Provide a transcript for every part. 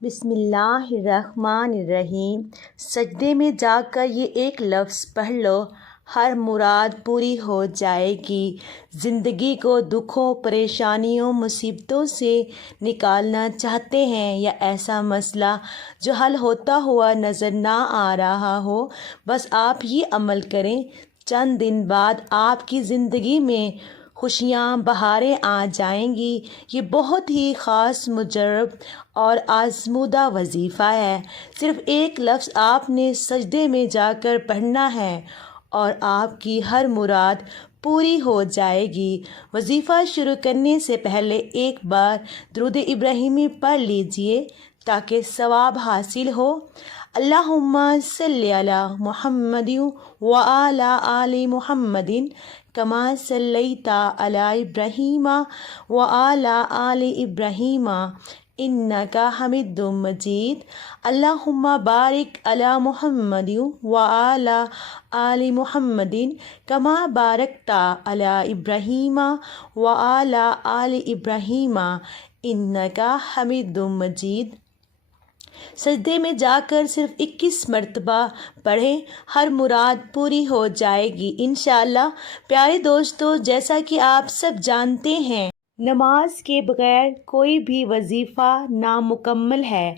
بسم اللہ الرحمن الرحیم۔ سجدے میں جا کر یہ ایک لفظ پڑھ لو، ہر مراد پوری ہو جائے گی۔ زندگی کو دکھوں، پریشانیوں، مصیبتوں سے نکالنا چاہتے ہیں یا ایسا مسئلہ جو حل ہوتا ہوا نظر نہ آ رہا ہو، بس آپ یہ عمل کریں، چند دن بعد آپ کی زندگی میں خوشیاں بہاریں آ جائیں گی۔ یہ بہت ہی خاص، مجرب اور آزمودہ وظیفہ ہے۔ صرف ایک لفظ آپ نے سجدے میں جا کر پڑھنا ہے اور آپ کی ہر مراد پوری ہو جائے گی۔ وظیفہ شروع کرنے سے پہلے ایک بار درود ابراہیمی پڑھ لیجئے تاکہ ثواب حاصل ہو۔ اللہم صلی علی محمد وعلی آل محمد کما صلیت علی ابراہیم وعلی آل ابراہیم انک حمید مجید۔ اللہم بارک علی محمد وعلی آل محمد کما بارکت علی ابراہیم وعلی آل ابراہیم انک حمید مجید۔ سجدے میں جا کر صرف 21 مرتبہ پڑھیں، ہر مراد پوری ہو جائے گی انشاءاللہ۔ پیارے دوستو، جیسا کہ آپ سب جانتے ہیں، نماز کے بغیر کوئی بھی وظیفہ نامکمل ہے۔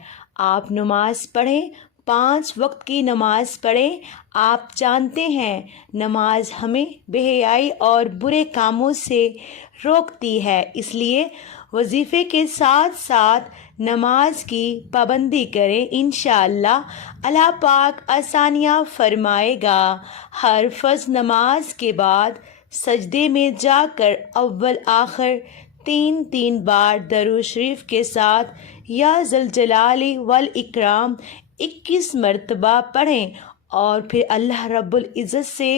آپ نماز پڑھیں، 5 وقت کی نماز پڑھیں۔ آپ جانتے ہیں نماز ہمیں بے حیائی اور برے کاموں سے روکتی ہے، اس لیے وظیفے کے ساتھ ساتھ نماز کی پابندی کریں، انشاءاللہ اللہ پاک آسانیاں فرمائے گا۔ ہر فرض نماز کے بعد سجدے میں جا کر اول آخر 3 بار درود شریف کے ساتھ یا ذوالجلال والاکرام 21 مرتبہ پڑھیں اور پھر اللہ رب العزت سے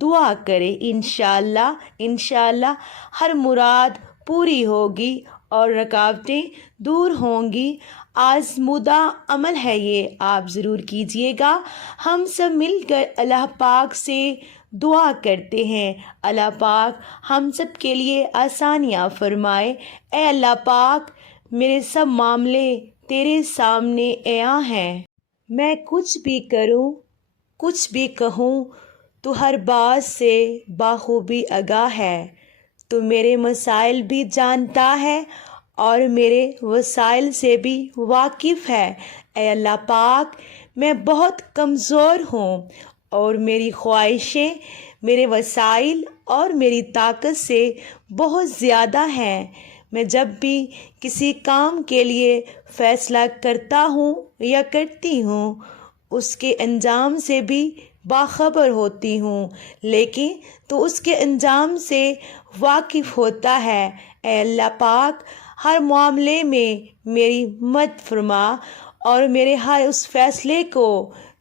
دعا کریں۔ انشاءاللہ ہر مراد پوری ہوگی اور رکاوٹیں دور ہوں گی۔ آزمودہ عمل ہے یہ، آپ ضرور کیجئے گا۔ ہم سب مل کر اللہ پاک سے دعا کرتے ہیں، اللہ پاک ہم سب کے لیے آسانیاں فرمائے۔ اے اللہ پاک، میرے سب معاملے تیرے سامنے عیاں ہیں، میں کچھ بھی کروں، کچھ بھی کہوں، تو ہر بات سے بخوبی آگاہ ہے۔ تو میرے مسائل بھی جانتا ہے اور میرے وسائل سے بھی واقف ہے۔ اے اللہ پاک، میں بہت کمزور ہوں اور میری خواہشیں میرے وسائل اور میری طاقت سے بہت زیادہ ہیں۔ میں جب بھی کسی کام کے لیے فیصلہ کرتا ہوں یا کرتی ہوں، اس کے انجام سے بھی باخبر ہوتی ہوں، لیکن تو اس کے انجام سے واقف ہوتا ہے۔ اے اللہ پاک، ہر معاملے میں میری مدد فرما اور میرے ہر اس فیصلے کو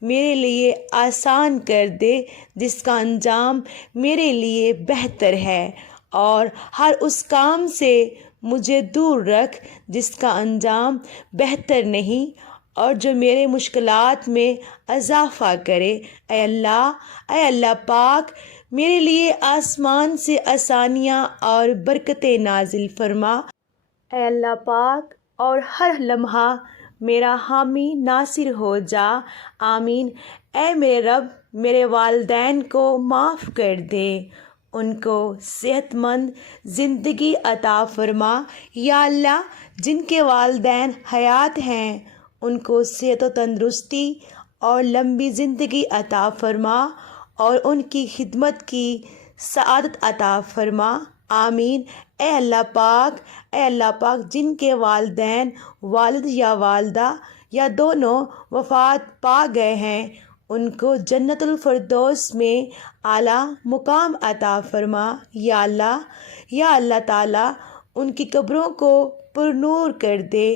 میرے لیے آسان کر دے جس کا انجام میرے لیے بہتر ہے، اور ہر اس کام سے مجھے دور رکھ جس کا انجام بہتر نہیں اور جو میرے مشکلات میں اضافہ کرے۔ اے اللہ پاک، میرے لیے آسمان سے آسانیاں اور برکتیں نازل فرما۔ اے اللہ پاک، اور ہر لمحہ میرا حامی ناصر ہو جا، آمین۔ اے میرے رب، میرے والدین کو معاف کر دے، ان کو صحت مند زندگی عطا فرما۔ یا اللہ، جن کے والدین حیات ہیں ان کو صحت و تندرستی اور لمبی زندگی عطا فرما اور ان کی خدمت کی سعادت عطا فرما، آمین۔ اے اللہ پاک، جن کے والدین، والد یا والدہ یا دونوں وفات پا گئے ہیں، ان کو جنت الفردوس میں اعلیٰ مقام عطا فرما۔ یا اللہ تعالیٰ، ان کی قبروں کو پر نور کر دے،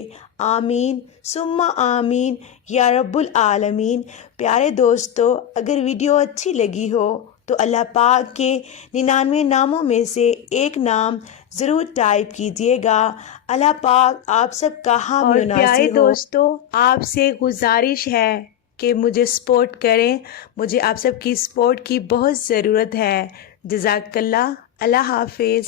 آمین ثم آمین یا رب العالمین۔ پیارے دوستو، اگر ویڈیو اچھی لگی ہو تو اللہ پاک کے 99 ناموں میں سے ایک نام ضرور ٹائپ کیجئے گا۔ اللہ پاک آپ سب کا حامی و ناصر ہو۔ اور پیارے دوستو، آپ سے گزارش ہے کہ مجھے سپورٹ کریں، مجھے آپ سب کی سپورٹ کی بہت ضرورت ہے۔ جزاک اللہ، اللہ حافظ۔